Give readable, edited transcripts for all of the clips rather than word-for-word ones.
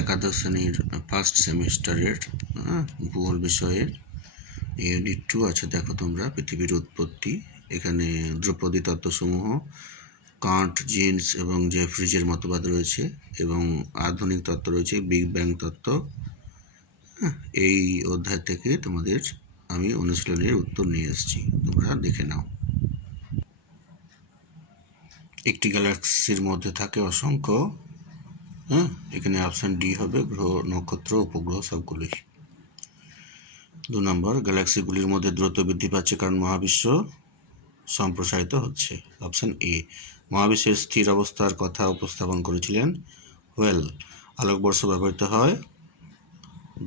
একাদশ শ্রেণীর ফার্স্ট সেমিস্টারের ভূগোল বিষয়ের ইউনিট 2 আছে। দেখো তোমরা, পৃথিবীর উৎপত্তি। এখানে ধ্রুপদী তত্ত্বসমূহ, কান্ট, জিন্স এবং জেফ্রিজের মতবাদ রয়েছে এবং আধুনিক তত্ত্ব রয়েছে, বিগ ব্যাং তত্ত্ব। এই অধ্যায় থেকে তোমাদের আমি অনুশীলনের উত্তর নিয়ে এসেছি, তোমরা দেখে নাও। একটি গ্যালাক্সির মধ্যে থাকে অসংখ্য, এখানে অপশান ডি হবে, গ্রহ, নক্ষত্র, উপগ্রহ সবগুলি। 2 নম্বর, গ্যালাক্সিগুলির মধ্যে দ্রুত বৃদ্ধি পাচ্ছে কারণ মহাবিশ্ব সম্প্রসারিত হচ্ছে। Option A. মহাবিশ্বের স্থির অবস্থার কথা উপস্থাপন করেছিলেন হোয়েল। আলোকবর্ষ ব্যবহৃত হয়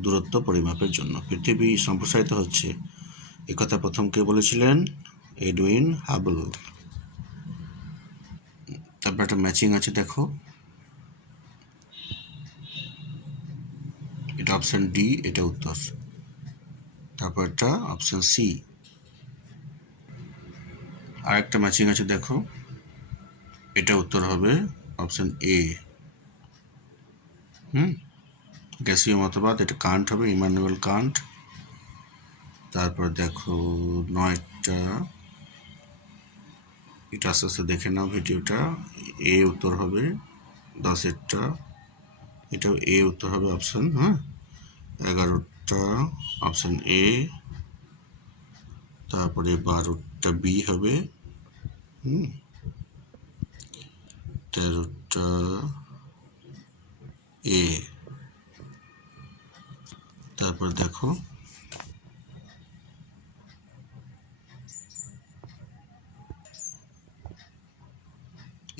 দূরত্ব পরিমাপের জন্য। পৃথিবী সম্প্রসারিত হচ্ছে, একথা প্রথম কে বলেছিলেন? Edwin Hubble. তারপর একটা ম্যাচিং আছে, দেখো, এটা অপশান ডি, এটা উত্তর। তারপর এটা অপশান সি। আর একটা ম্যাচিং আছে, দেখো, এটা উত্তর হবে অপশান এ। গ্যাসীয় মতবাদ, এটা কান্ট হবে, ইমানুয়েল কান্ট। তারপর দেখো 9টা, এটা আস্তে আস্তে দেখে নাও ভিডিওটা। এ উত্তর হবে 10এরটা, এটাও এ উত্তর হবে অপশান। 11টা option A. তারপরে 12টা বি হবে। 13টা এ। তারপর দেখো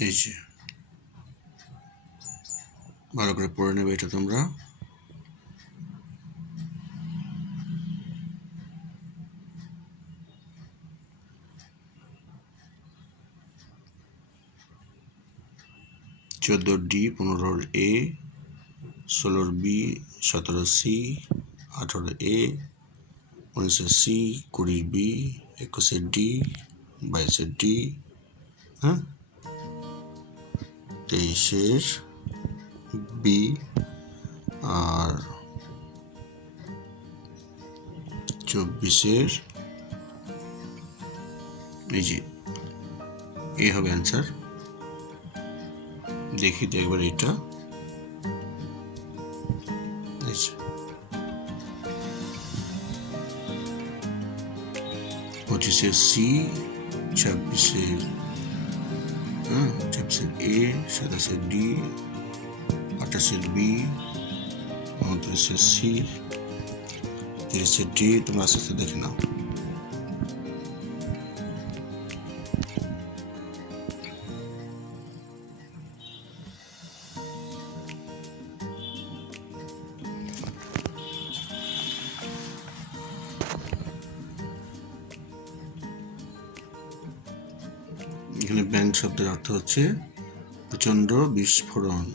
এই যে, ভালো করে পড়ে নেবে এটা তোমরা। চোদ্দোর D, 15 A, 16 B, 17 C, 18 A, 19 C, 20 B, 21 D, 22 D, 23 B, আর 24 এই যে এ হবে অ্যান্সার। দেখি তো একবার এটা, 25 সি, 26 এ, 27 ডি, 28 বি, 29 সি, 30 ডি। তোমরা আস্তে আস্তে দেখে নাও। এখানে ব্যাং শব্দের অর্থ হচ্ছে প্রচণ্ড বিস্ফোরণ।